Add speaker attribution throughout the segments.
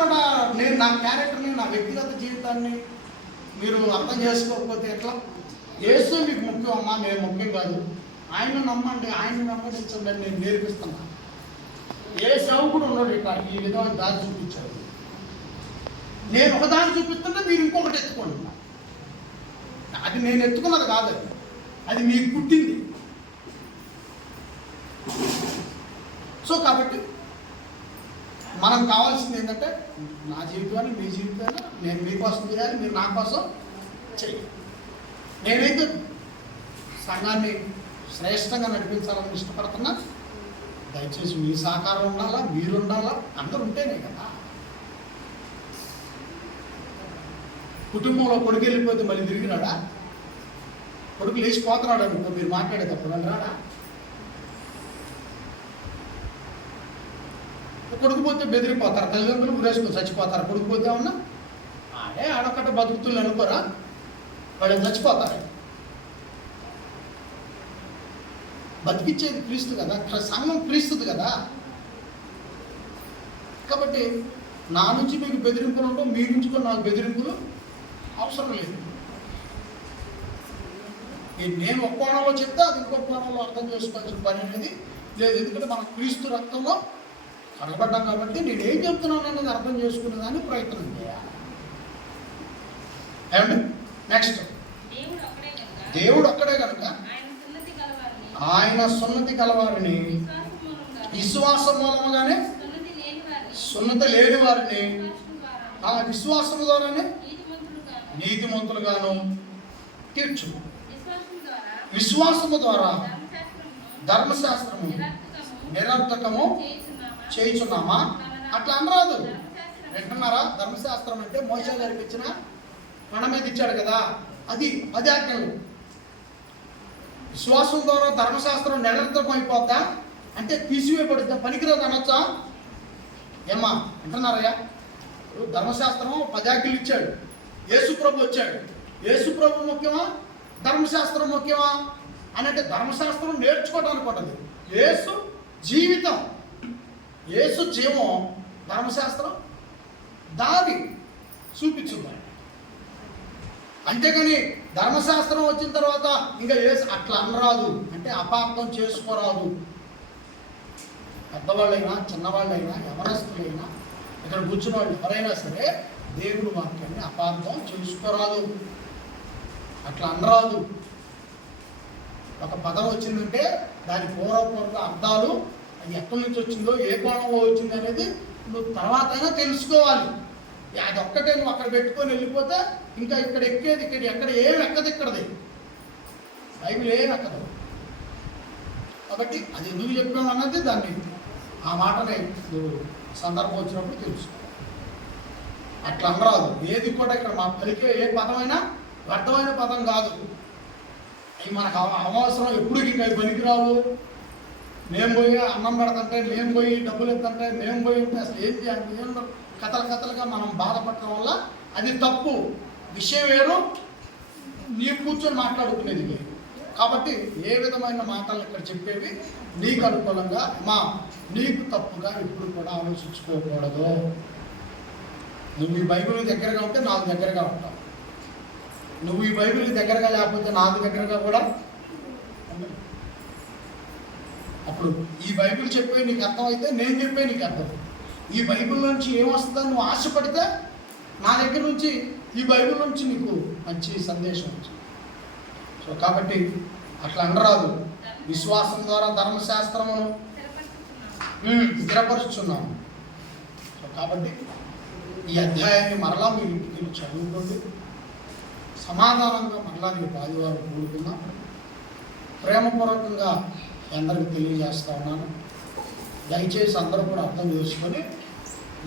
Speaker 1: కూడా నేను నా క్యారెక్టర్ని నా వ్యక్తిగత జీవితాన్ని మీరు అర్థం చేసుకోకపోతే ఎట్లా? యేసు మీకు ముఖ్యం అమ్మా నేను ముఖ్యం కాదు. ఆయన నమ్మండి ఆయన నమ్మకించండి అని నేను నేర్పిస్తున్నా. ఏ సేవకుడు ఉన్నాడు ఇట్లా ఈ విధమైన దారి చూపించాడు. నేను ఒక దారి చూపిస్తుంటే మీరు ఇంకొకటి ఎత్తుకోండి. అది నేను ఎత్తుకున్నది కాదు. అది మీకు పుట్టింది. సో కాబట్టి మనం కావాల్సింది ఏంటంటే నా జీవితాన్ని మీ జీవితాన్ని నేను మీకోసం చేయాలి మీరు నా కోసం చెయ్యాలి నేనైతే సంఘాన్ని శ్రేష్టంగా నడిపించాలని ఇష్టపడుతున్నా. దయచేసి మీ సహకారం ఉండాలా మీరు ఉండాలా? అందరు ఉంటేనే కదా. కుటుంబంలో కొడుకు వెళ్ళిపోతే మళ్ళీ తిరిగినాడా? కొడుకు లేచిపోతున్నాడు అనుకో మీరు మాట్లాడేటప్పుడు వాళ్ళు రాడా? కొడుకుపోతే బెదిరిపోతారు తల్లిదండ్రులు ఉరేసుకొని చచ్చిపోతారు. కొడుకుపోతే ఉన్నా ఆడే ఆడొక్కట బతుకుతులు అనుకోరా? వాళ్ళు చచ్చిపోతారు బతికించేది క్రీస్తు కదా సంఘం క్రీస్తుది కదా. కాబట్టి నా నుంచి మీకు బెదిరింపులు ఉండవు మీ నుంచి కూడా నాకు బెదిరింపులు అవసరం లేదు. నేను ఒక కోణంలో చెప్తే అది ఇంకో కోణంలో అర్థం చేసుకోవాల్సిన పని అనేది లేదు. ఎందుకంటే మన క్రీస్తు రక్తంలో కనపడ్డాం కాబట్టి నేను ఏం చెప్తున్నాను అనేది అర్థం చేసుకునేదాన్ని ప్రయత్నం చేయాలి. ఏమండి? నెక్స్ట్
Speaker 2: దేవుడు ఒక్కడే కనుక
Speaker 1: అక్కడే కనుక
Speaker 2: ఆయన సున్నతి
Speaker 1: కలవారిని
Speaker 2: విశ్వాస
Speaker 1: విశ్వాసం మూలముగానే
Speaker 2: సున్నత లేని వారిని
Speaker 1: ఆ విశ్వాసం ద్వారానే
Speaker 2: నీతిమంతులుగాను
Speaker 1: తీర్చు.
Speaker 2: ద్వారా
Speaker 1: విశ్వాసము ద్వారా ధర్మశాస్త్రము
Speaker 2: నిరర్థకము చేయించున్నామా?
Speaker 1: అట్లా అనరాదు.
Speaker 2: ధర్మశాస్త్రము
Speaker 1: వింటున్నారా? ధర్మశాస్త్రం అంటే మోసే గారికి ఇచ్చిన మన మీద ఇచ్చాడు కదా? అది అది ఆజ్ఞలు. విశ్వాసం ద్వారా ధర్మశాస్త్రం నిరర్థకం అయిపోద్దా అంటే తీసివేయబడుద్దా పనికిరాదు అనొచ్చా? ఏమ్మా అంటున్నారయ్యా ధర్మశాస్త్రం పదాజ్ఞలు ఇచ్చాడు. యేసుప్రభు వచ్చాడు. యేసుప్రభు ముఖ్యమా? ధర్మశాస్త్రం ముఖ్యమా? అని అంటే ధర్మశాస్త్రం నేర్చుకోవడం అనుకుంటుంది యేసు జీవితం. యేసు జీవం ధర్మశాస్త్రం? దారి చూపించుంది. అంతేగాని ధర్మశాస్త్రం వచ్చిన తర్వాత ఇంకా యేసు అట్లా అనరాదు. అంటే అపార్థం చేసుకోరాదు. పెద్దవాళ్ళైనా చిన్నవాళ్ళైనా యవనస్తులైనా ఇక్కడ కూర్చున్న వాళ్ళు ఎవరైనా సరే దేవుడు వాక్యాన్ని అపార్థం చేసుకోరాదు. అట్లా అనరాదు. ఒక పదం వచ్చిందంటే దాని పూర్వపూర్వ అర్థాలు అది ఎక్కడి నుంచి వచ్చిందో ఏ కోణంలో వచ్చింది అనేది నువ్వు తర్వాత అయినా తెలుసుకోవాలి. అది ఒక్కటే నువ్వు అక్కడ పెట్టుకొని వెళ్ళిపోతే ఇంకా ఇక్కడ ఎక్కేది ఇక్కడ ఎక్కడ ఏం ఎక్కదు ఇక్కడది. బైబిల్ ఏం ఎక్కదు. కాబట్టి అది ఎందుకు చెప్పాం అన్నది దాన్ని ఆ మాటనే నువ్వు సందర్భం వచ్చినప్పుడు తెలుసుకో అట్లా అనరాదు. ఏది కూడా ఇక్కడ మా పలికే ఏ పదమైనా వ్యర్థమైన పదం కాదు. అవి మనకు అవ- అవసరం ఎప్పుడు ఇంకా అవి పనికిరావు. మేము పోయి అన్నం పెడతంటే మేము పోయి డబ్బులు ఎత్తంటే మేము పోయి ఉంటే అసలు ఏం చేయాలి ఏం కథలు కథలుగా మనం బాధపడటం వల్ల అది తప్పు. విషయం వేరు నీవు కూర్చొని మాట్లాడుకునేది వేరు. కాబట్టి ఏ విధమైన మాటలు ఇక్కడ చెప్పేవి నీకు అనుకూలంగా మా నీకు తప్పుగా ఇప్పుడు కూడా ఆలోచించుకోకూడదు. నువ్వు ఈ బైబిల్ దగ్గరగా ఉంటే నాకు దగ్గరగా ఉంటావు. నువ్వు ఈ బైబిల్ దగ్గరగా లేకపోతే నాకు దగ్గరగా కూడా అప్పుడు ఈ బైబిల్ చెప్పే నీకు అర్థమైతే నేను చెప్పే నీకు అర్థం. ఈ బైబిల్ నుంచి ఏమొస్తుందో నువ్వు ఆశపడితే నా దగ్గర నుంచి ఈ బైబిల్ నుంచి నీకు మంచి సందేశం వచ్చింది. సో కాబట్టి అట్లా అనరాదు. విశ్వాసం ద్వారా ధర్మశాస్త్రమును స్థిరపరుచున్నాము. సో కాబట్టి ఈ అధ్యాయాన్ని మరలా మీ ఇంటికి చదువుకోండి. సమాధానంగా మరలా రేపు ఆదివారం కూడుకుందాం ప్రేమపూర్వకంగా అందరికి తెలియజేస్తూ ఉన్నాను. దయచేసి అందరూ కూడా అర్థం చేసుకొని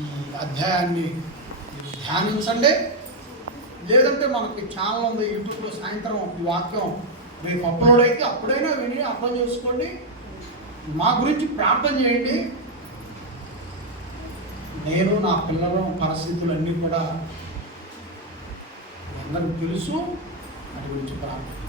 Speaker 1: ఈ అధ్యాయాన్ని ధ్యానించండి. లేదంటే మనకి ఛానల్ ఉంది యూట్యూబ్లో సాయంత్రం ఈ వాక్యం రేపు అప్లోడ్ అయితే అప్పుడైనా విని అర్థం చేసుకోండి. మా గురించి ప్రార్థన చేయండి. నేను నా పిల్లల పరిస్థితులన్నీ కూడా అందరికి తెలుసు. వాటి గురించి ప్రార్థన